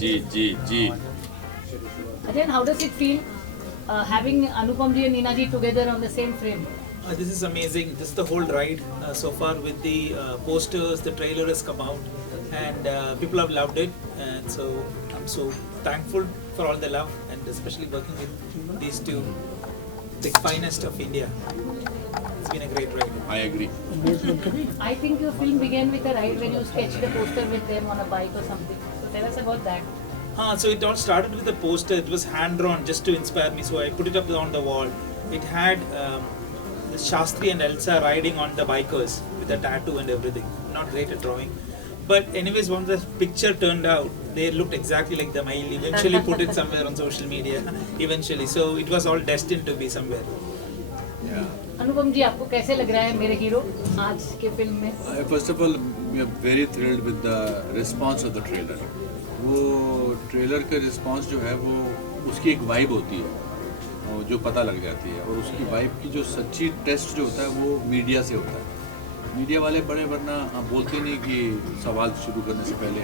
Ji Again, how does it feel having Anupam ji and Neena ji together on the same frame? This is amazing. This is the whole ride so far with the posters. The trailer has come out, and people have loved it. And so I'm so thankful for all the love, and especially working with these two, the finest of India. It's been a great ride. I agree. I think your film began with a ride when you sketched a poster with them on a bike or something. So tell us about that. So it all started with a poster. It was hand drawn just to inspire me. So I put it up on the wall. It had the Shastri and Elsa riding on the bikers with a tattoo and everything. Not great at drawing. But anyways, once the picture turned out, they looked exactly like them. I eventually put it somewhere on social media. Eventually. So it was all destined to be somewhere. Yeah. अनुपम जी, आपको कैसे लग रहा है मेरे hero आज के film में? First of all, we are very thrilled with the response of the trailer. वो ट्रेलर का रिस्पांस जो है वो उसकी एक वाइब होती है और जो पता लग जाती है, और उसकी वाइब की जो सच्ची टेस्ट जो होता है वो मीडिया से होता है। मीडिया वाले बड़े वरना बोलते नहीं कि सवाल शुरू करने से पहले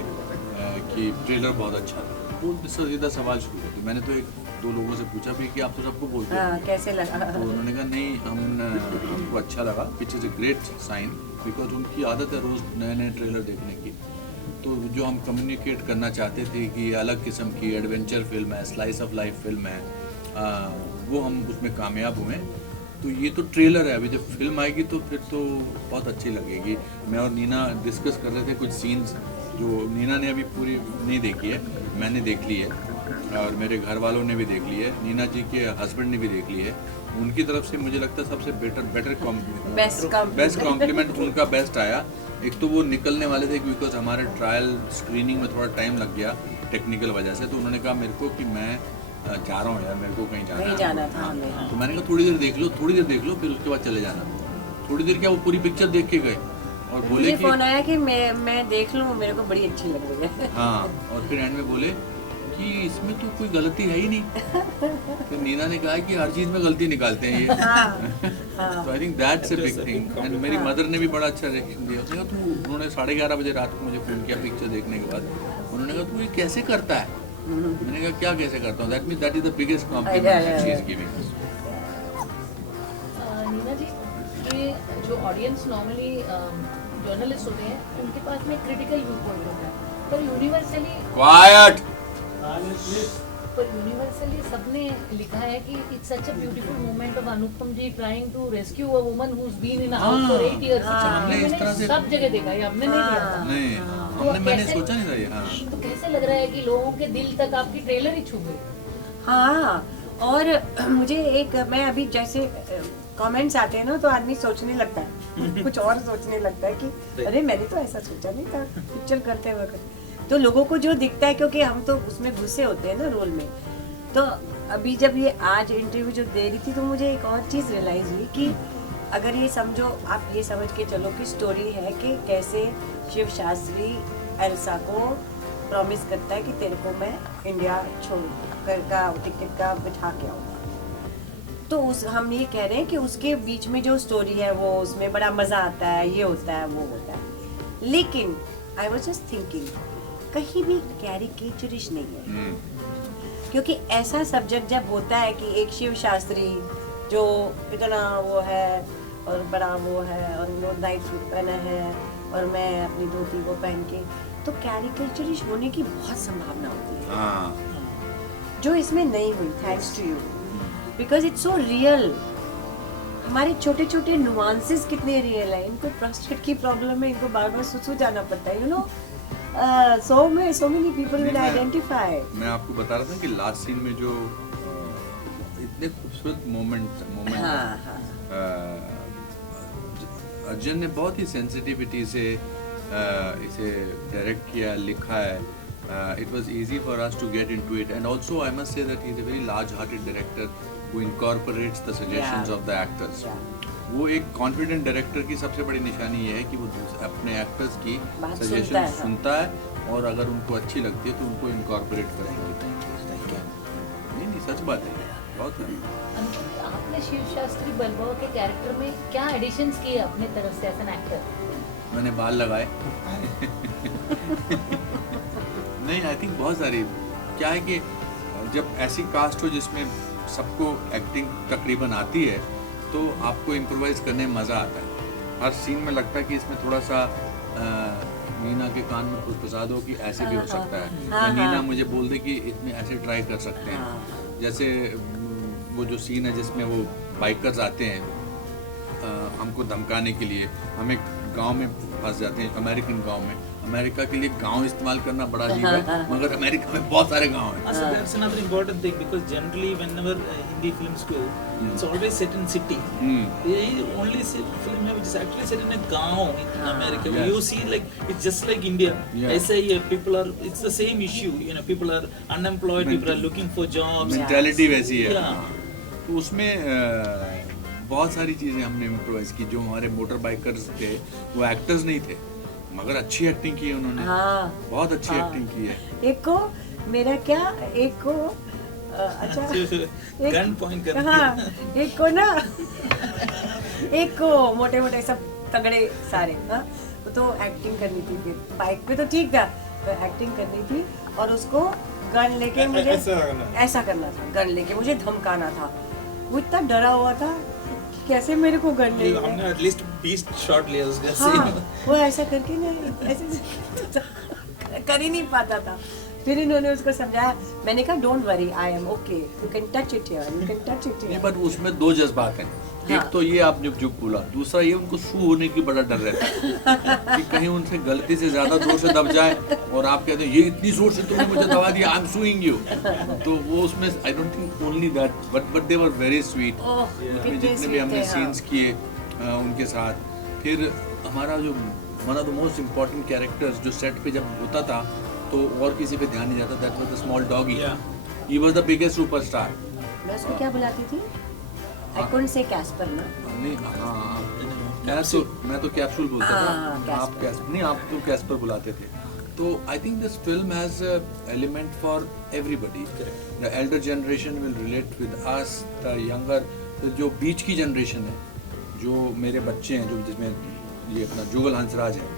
कि ट्रेलर बहुत अच्छा था, वो सीधा सवाल शुरू करते। मैंने तो एक दो लोगों से पूछा भी कि आप तो सबको बोलते हैं कैसे लगा, तो उन्होंने कहा नहीं हमको अच्छा लगा, which is a great sign, because उनकी आदत है रोज़ नए नए ट्रेलर देखने की। तो जो हम कम्युनिकेट करना चाहते थे कि अलग किस्म की एडवेंचर फिल्म है, स्लाइस ऑफ लाइफ फिल्म है, वो हम उसमें कामयाब हुए। तो ये तो ट्रेलर है, अभी जब फिल्म आएगी तो फिर तो बहुत अच्छी लगेगी। मैं और नीना डिस्कस कर रहे थे कुछ सीन्स जो नीना ने अभी पूरी नहीं देखी है, मैंने देख ली है और मेरे घर वालों ने भी देख ली है, नीना जी के हस्बैंड ने भी देख ली है। उनकी तरफ से मुझे लगता है सबसे बेस्ट कॉम्प्लीमेंट उनका बेस्ट आया। एक तो वो निकलने वाले थे बिकॉज हमारे ट्रायल स्क्रीनिंग में थोड़ा टाइम लग गया टेक्निकल वजह से, तो उन्होंने कहा मेरे को कि मैं जा रहा हूँ यार, मेरे को कहीं जाना था। तो मैंने कहा थोड़ी देर देख लो फिर उसके बाद चले जाना। थोड़ी देर क्या वो पूरी पिक्चर देख के गए और बोले कि फोन आया कि मैं देख लूँ, मेरे को बड़ी अच्छी लग रही है। हाँ, और फिर एंड में बोले कि इसमें तो कोई गलती है ही नहीं। तो नीना ने कहा कि हर चीज़ में गलती निकालते हैं ये। तो I think that's a big thing. And मेरी मदर ने भी बड़ा अच्छा रिएक्शन दिया। उसने कहा उन्होंने 11:30 बजे रात को मुझे फ़ोन किया पिक्चर देखने के बाद। उन्होंने कहा तू ये कैसे करता है? मैंने कहा क्या कैसे करता हूँ? That is the biggest compliment she is giving. Neena ji, ये जो ऑडियंस नॉर्मली जर्नलिस्ट होते हैं उनके पास में क्रिटिकल व्यू पॉइंट होता है, पर यूनिवर्सली सबने लिखा है कि it's such a beautiful moment of Anupam ji trying to rescue a woman who has been in a house for 8 years. हमने इस तरह से सब जगह देखा है, हमने नहीं दिया था। नहीं, मैंने सोचा नहीं था ये। हाँ, तो कैसे लग रहा है कि लोगों के दिल तक आपकी ट्रेलर ही छू गई? हाँ, और मुझे एक मैं अभी जैसे कमेंट्स आते हैं ना तो आदमी सोचने लगता है कुछ और सोचने लगता है कि अरे मैंने तो ऐसा सोचा नहीं था पिक्चर करते वक्त। तो लोगों को जो दिखता है, क्योंकि हम तो उसमें घुसे होते हैं ना रोल में। तो अभी जब ये आज इंटरव्यू जो दे रही थी तो मुझे एक और चीज़ रियलाइज हुई कि अगर ये समझो, आप ये समझ के चलो कि स्टोरी है कि कैसे शिव शास्त्री एल्सा को प्रॉमिस करता है कि तेरे को मैं इंडिया छोड़ कर का टिकट का बिठा के आऊँगा। तो उस हम ये कह रहे हैं कि उसके बीच में जो स्टोरी है वो उसमें बड़ा मज़ा आता है, ये होता है वो होता है। लेकिन आई वाज जस्ट थिंकिंग कहीं भी कैरिकेचरिश नहीं है, क्योंकि ऐसा सब्जेक्ट जब होता है कि एक शिव शास्त्री जो इतना वो है और बड़ा वो है और वो नाइट सूट पहना है और मैं अपनी धोती को पहन के, तो कैरिकेचरिश होने की बहुत संभावना होती है जो इसमें नहीं हुई, thanks to you, because it's so real. हमारे छोटे छोटे नुआंसेस कितने रियल है। इनको प्रोस्टेट की प्रॉब्लम है, इनको बार बार सुसु जाना पड़ता है, you know. so many people will identify. मैं आपको बता रहा था कि लास्ट सीन में जो इतने खूबसूरत मोमेंट अर्जुन ने बहुत ही सेंसिटिविटी से इसे डायरेक्ट किया, लिखा है। It was easy for us to get into it, and also I must say that he is a very large-hearted director who incorporates the suggestions of the actors. वो एक confident director की सबसे बड़ी निशानी ये है कि वो अपने एक्टर्स की सजेशन सुनता है और अगर उनको अच्छी लगती है तो उनको इनकॉर्पोरेट करेंगे। नहीं, सच बात है, बहुत है। आपने शिव शास्त्री बलबा के कैरेक्टर में क्या एडिशंस किए अपने तरफ से एज एन एक्टर? मैंने बाल लगाए नहीं, आई थिंक बहुत सारी, क्या है कि जब ऐसी कास्ट हो जिसमें सबको एक्टिंग तकरीबन आती है तो आपको इम्प्रोवाइज करने में मज़ा आता है। हर सीन में लगता है कि इसमें थोड़ा सा मीना के कान में कुछ फंसा दो कि ऐसे भी हो सकता है, या मीना मुझे बोल दे कि इसमें ऐसे ट्राई कर सकते हैं। जैसे वो जो सीन है जिसमें वो बाइकर्स आते हैं हमको धमकाने के लिए, हम एक गांव में फंस जाते हैं, अमेरिकन गांव में। अमेरिका के लिए गांव इस्तेमाल करना बड़ा अजीब है, मगर अमेरिका में बहुत सारे गांव हैं। So that's another important thing because generally whenever Hindi films go, it's always set in city. The only film which is actually set in a gaon in America. Yes. You see, like it's just like India. Yes. ऐसे ही people are. It's the same issue. You know, people are unemployed. People are looking for jobs. Mentality वैसी है। Yeah. तो उसमें बहुत सारी चीज़ें हमने improvise की। जो हमारे मोटर बाइकर्स थे वो एक्टर्स नहीं थे, मगर अच्छी एक्टिंग की है उन्होंने। हाँ, बहुत अच्छी एक्टिंग की है। एक को मेरा क्या, एक को अच्छा Gun point करती हाँ, एक को ना एक को मोटे मोटे सब तगड़े सारे, हाँ, तो एक्टिंग करनी थी। फिर बाइक पे तो ठीक था, तो एक्टिंग करनी थी और उसको गन लेके मुझे ऐसा करना था, गन लेके मुझे धमकाना था। वो इतना डरा हुआ था कि कैसे मेरे को गन ले हमने at least 20 शॉट लिया उसका। हाँ, वो ऐसा करके ना ऐसे कर ही नहीं पाता था। फिर इन्होंने उसको समझाया, मैंने कहा don't worry, I am okay, you can touch it here, you can touch it नहीं, हियर। बट उसमें दो जज्बात हैं। हाँ। एक तो ये आप जुग जुग बोला, दूसरा ये उनको सू होने की बड़ा डर रहता है कि कहीं उनसे गलती से ज्यादा जोर से दब जाए और आप कहते हैं ये इतनी जोर से तुमने मुझे दबा दिया, आई एम सूइंग यू। तो वो उसमें I don't think only that, but they were very sweet. उसमें जितने भी हमने सीन्स किए उनके साथ। फिर हमारा जो one of the most important characters जो सेट पे जब होता था तो और किसी पे ध्यान नहीं जाता, that was the small doggy. He was the biggest superstar. मैं उसको क्या बुलाती थी? आई कुडंट से कैस्पर ना। नहीं, हाँ, मैं तो कैप्सूल बोलता था, आप कैस्पर नहीं, आप तो कैस्पर बुलाते थे। तो I think this film has element for everybody. The Elder generation will relate with us, the younger, जो बीच की जनरेशन है, जो मेरे बच्चे हैं, जो जिसमें ये अपना जुगल हंसराज है,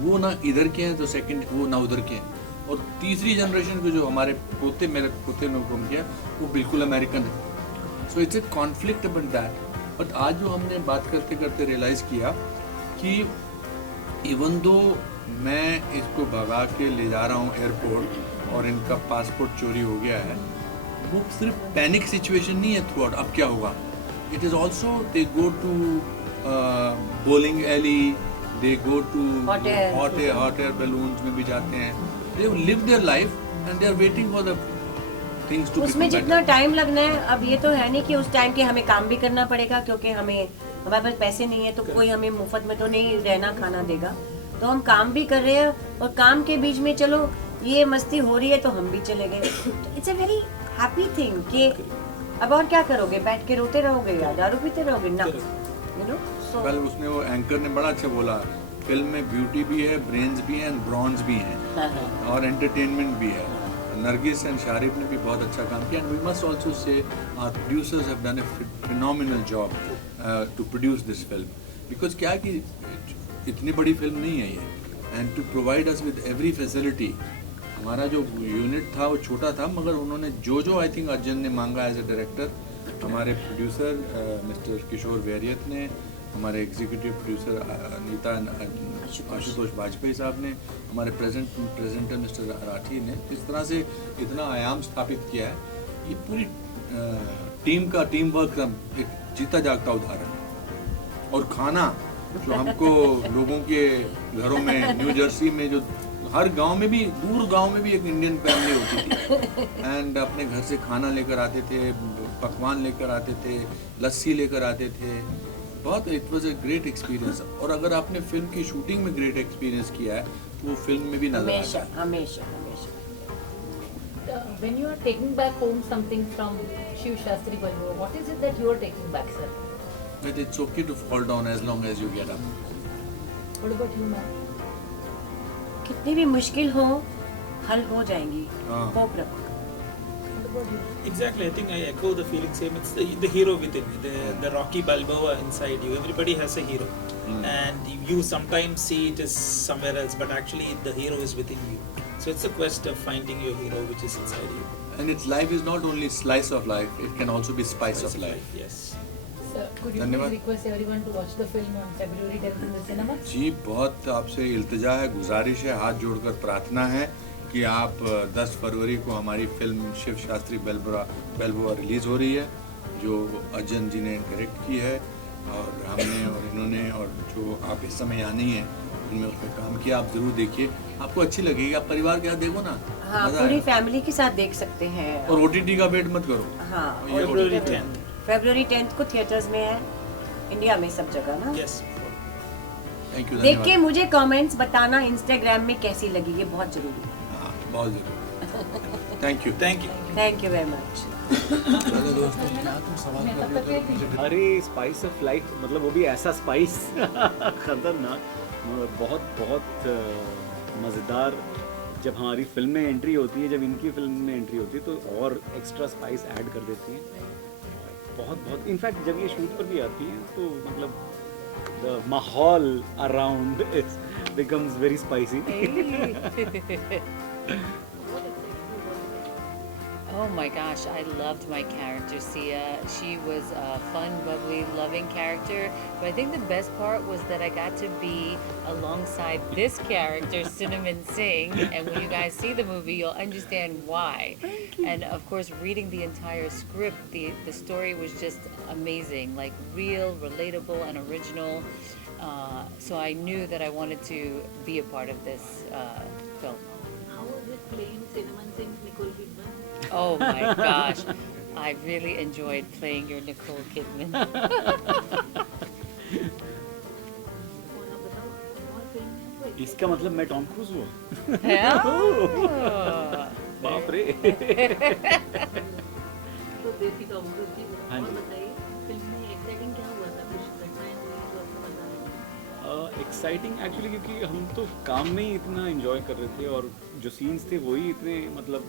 वो ना इधर के हैं, तो सेकंड वो ना उधर के हैं, और तीसरी जनरेशन के जो हमारे पोते, मेरे पोते ने हुक्म किया, वो बिल्कुल अमेरिकन है। So it's a conflict about that. But आज जो हमने बात करते करते रियलाइज़ किया कि इवन दो मैं इसको भगा के ले जा रहा हूँ एयरपोर्ट और इनका पासपोर्ट चोरी हो गया है, वो सिर्फ पैनिक सिचुएशन नहीं है थ्रू आउट, अब क्या होगा। It is also they go to bowling alley, they go to hot air balloons में भी जाते हैं, they live their life and they are waiting for the things to. उसमें जितना टाइम लगना है, अब ये तो है नहीं कि उस टाइम के हमें काम भी करना पड़ेगा, क्योंकि हमारे पास पैसे नहीं है तो कोई हमें मुफ्त में तो नहीं रहना खाना देगा, तो हम काम भी कर रहे हैं और काम के बीच में चलो ये मस्ती हो रही है तो हम भी चले गए। It's a very happy thing कि अब और क्या करोगे, बैठ के रोते रहोगे या दारू पीते रहोगे ना, यू नो। सो कल उसने वो एंकर ने बड़ा अच्छा बोला, फिल्म में ब्यूटी भी है, ब्रेन्स भी हैं, ब्रॉन्ज भी हैं और एंटरटेनमेंट भी है। नरगिस एंड शारिफ ने भी बहुत अच्छा काम किया, and we must also say our producers have done a phenomenal job to produce this film, because क्या है कि इतनी बड़ी फिल्म नहीं है ये, and to provide us with every facility. हमारा जो यूनिट था वो छोटा था, मगर उन्होंने जो आई थिंक अर्जुन ने मांगा एज ए डायरेक्टर, हमारे प्रोड्यूसर मिस्टर किशोर वैरियत ने, हमारे एग्जीक्यूटिव प्रोड्यूसर नीता आशुतोष वाजपेयी साहब ने, हमारे प्रेजेंटर मिस्टर राठी ने इस तरह से इतना आयाम स्थापित किया है। ये पूरी टीम वर्क का एक जीता जागता उदाहरण है। और खाना जो हमको लोगों के घरों में, न्यू जर्सी में, जो हर गांव में भी, दूर गांव में भी एक इंडियन फैमिली होती थी, एंड अपने घर से खाना लेकर आते थे, पकवान लेकर आते थे, लस्सी लेकर आते थे, बहुत it was a great experience. और अगर आपने फिल्म की शूटिंग में ग्रेट एक्सपीरियंस किया है तो वो फिल्म में भी नजर आता है। हमेशा। When you are taking back home something from Shiv Shastri Balwa, what is it that you are taking back, sir? But it's okay to fall down as long as you get up. What about you, ma'am? कितनी भी मुश्किल हो, हल हो जाएंगी, हाँ। Hope रखो। What about you? Exactly, I think I echo the feeling same. It's the hero within you, the Rocky Balboa inside you. Everybody has a hero, and you sometimes see it as somewhere else, but actually the hero is within you. So it's a quest of finding your hero, which is inside you. And its life is not only slice of life, it can also be spice of life. Yes. Sir, could you धन्यवाद। please request everyone to watch the film on February 10th in the cinemas? जी बहुत आपसे इल्तिजा है, गुजारिश है, हाथ जोड़कर प्रार्थना है कि आप 10 फरवरी को हमारी फिल्म शिव शास्त्री बेलबुआ रिलीज़ हो रही है, जो अर्जन जी ने डायरेक्ट की है और हमने और इन्होंने, और जो आप इस समय यहाँ नहीं है उनमें उस पर काम किया। आप ज़रूर देखिए, आपको अच्छी लगेगी। आप परिवार के साथ देखो ना, हाँ, मज़ा पूरी आएगा। फैमिली के साथ देख सकते हैं। और OTT का वेट मत करो। हाँ, ये February OTT 10th. फरवरी 10th को थिएटर्स में है, इंडिया में सब जगह ना। Yes. थैंक यू, देख के धन्यवाद। मुझे कमेंट्स बताना इंस्टाग्राम में कैसी लगी, ये बहुत जरूरी है। हाँ, बहुत ज़रूर। Thank you. Thank you. Thank you very much. चलो दोस्तों, क्या तुम सवाल कर रहे हो तो अरे स्पाइस ऑफ लाइफ, मतलब वो भी ऐसा स्पाइस खतरनाक, बहुत बहुत मज़ेदार। जब हमारी फिल्म में एंट्री होती है, जब इनकी फिल्म में एंट्री होती है तो और एक्स्ट्रा स्पाइस ऐड कर देती हैं। बहुत बहुत इनफैक्ट जब ये शूट पर भी आती हैं तो मतलब द माहौल around becomes very spicy. Oh my gosh, I loved my character, Sia. She was a fun, bubbly, loving character. But I think the best part was that I got to be alongside this character, Cinnamon Singh. And when you guys see the movie, you'll understand why. And of course, reading the entire script, the story was just amazing. Like real, relatable, and original. So I knew that I wanted to be a part of this film. How was it playing Cinnamon Singh, Nicole Kidman? Oh my gosh, I really enjoyed playing your Nicole Kidman. और आप बताओ, और film में आपको इसका मतलब मैं Tom cruise हुआ। Yeah. बाप रे। तो देसी टॉम क्रूज की हाँ और जी। बताइए, फिल्म में एक्साइटिंग क्या हुआ था? कुछ घटनाएं हुई जो आपको मजा आया? एक्साइटिंग एक्चुअली, क्योंकि हम तो काम में ही इतना एंजॉय कर रहे थे और जो सीन्स थे वही इतने मतलब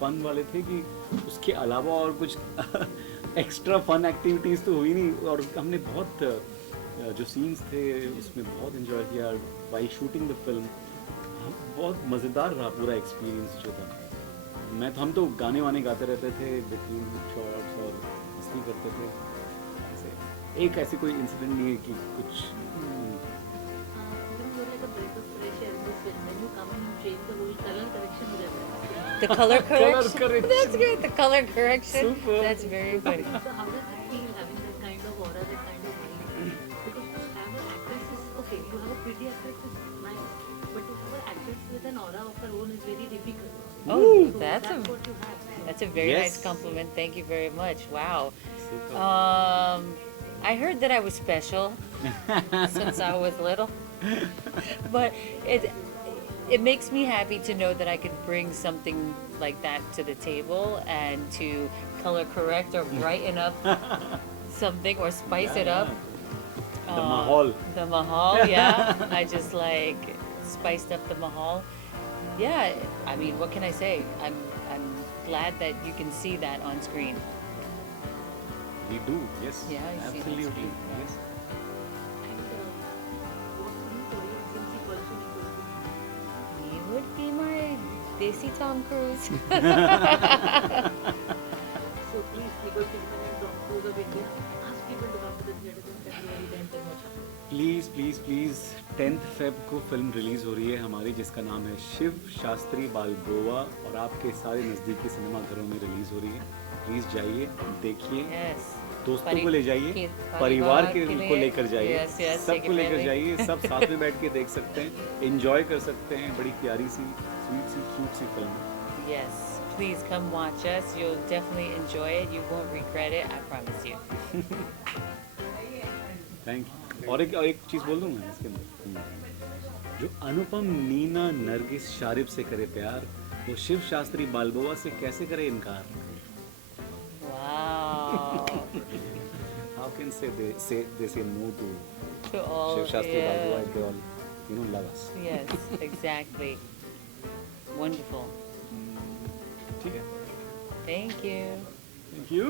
फन वाले थे कि उसके अलावा और कुछ एक्स्ट्रा फन एक्टिविटीज़ तो हुई नहीं। और हमने बहुत जो सीन्स थे उसमें बहुत एंजॉय किया बाई शूटिंग द फिल्म। बहुत मज़ेदार रहा पूरा एक्सपीरियंस जो था। हम तो गाने वाने गाते रहते थे बिटवीन शॉट्स और मस्ती करते थे। ऐसे एक ऐसी कोई इंसिडेंट नहीं है कि कुछ फिल्म बोले तो break of fresh air this film when you come in change the whole colour correction हो जाता है। The color correction. correction. That's great. The color correction. Super. That's very funny. So how does it feel having that kind of aura, that kind of mind? Because to have an actress is okay, you have a pretty actress is nice, but to have an actress with an aura of her own is very difficult. Oh, So that's what you have. a very Yes. nice compliment. Thank you very much. Wow. super. I heard that I was special since I was little, but it makes me happy to know that I could bring something like that to the table and to color correct or brighten up something or spice it up. The mahal. The mahal, yeah. I just like spiced up the mahal. Yeah, I mean, what can I say? I'm glad that you can see that on screen. We do, yes. Yeah, I see that absolutely. screen. Yes. And what would you call your principal to Nicole Kidman? He would be my desi Tom Cruise. So please, Nicole Kidman and Tom Cruise of India, ask people to come to the theaters in February 10th and watch it. Please please please 10th Feb को film release हो रही है हमारी, जिसका नाम है शिव शास्त्री बालबोआ, और आपके सारे नज़दीकी सिनेमा घरों में रिलीज़ हो रही है। प्लीज़ जाइए, देखिए, Yes. दोस्तों को ले जाइए, परिवार परिवार के को लिए। लेकर जाइए, Yes, yes, take सबको it लेकर with जाइए, सब साथ में बैठ के देख सकते हैं, एंजॉय कर सकते हैं। बड़ी प्यारी सी स्वीट सी क्यूट सी फिल्म है। Yes. Please come watch us. You'll definitely enjoy it. You won't regret it. I promise you. Thank you. और एक चीज़ बोल दूँ मैं इसके अंदर, जो अनुपम नीना नरगिस शारिब से करे प्यार, वो शिव शास्त्री बालबोआ से कैसे करे इनकार? Wow. How can they say no to To all. Shiv Shastri Balboa Yeah. if they all love us? Yes, exactly. Wonderful. ठीक है। Thank you. Thank you.